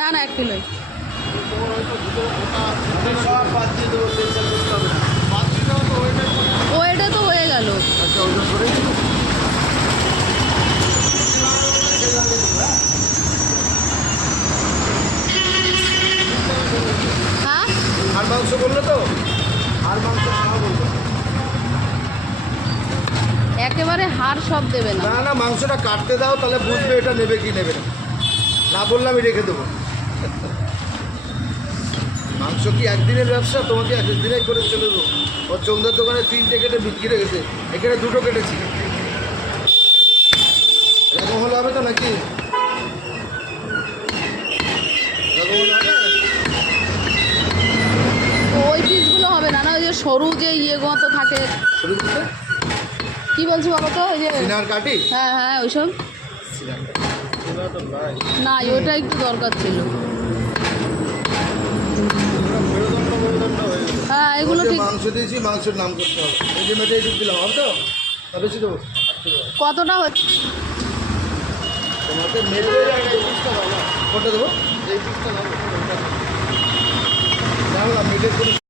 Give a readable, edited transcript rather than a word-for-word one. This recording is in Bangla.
না না 1 কিলোই। ওইটা তো হয়ে গেল। হ্যাঁ আর মাংস বললো তো, আর মাংস খাওয়া বললো। একেবারে হাড় সব দেবে না। না না, মাংসটা কাটতে দাও, তাহলে বুঝবে এটা নেবে কি নেবে না। না বললে আমি রেখে দেবো। মাংস কি একদিনের ব্যবসা? তোমাকে একদিনেই করে চলে দেবো। ও চন্দ্রের দোকানে 3টে কেটে বিক্রি রেখেছে, এখানে 2টো কেটেছি। এরকম হলে হবে তো নাকি? এরকম হলে হবে? ওই পিসগুলো হবে না, না ওই যে সরু যে মতো থাকে। শুরু করতে কি বলছি বলো তো, ওই যে সিনার কাটি। হ্যাঁ হ্যাঁ ওইসব না, ওটা একটু দরকার ছিল। হ্যাঁ এগুলো ঠিক। মাংস দিয়েছি, মাংসের নাম করতে হবে। এই যে মেটে এইটুকু দিলাম, হবে তো? না বেশি দেবো? কতটা হচ্ছে? তোমাকে মেটে এই পিসটা ভালো। কটা দেবো? এই পিসটা ভালো। জানলাম মেটে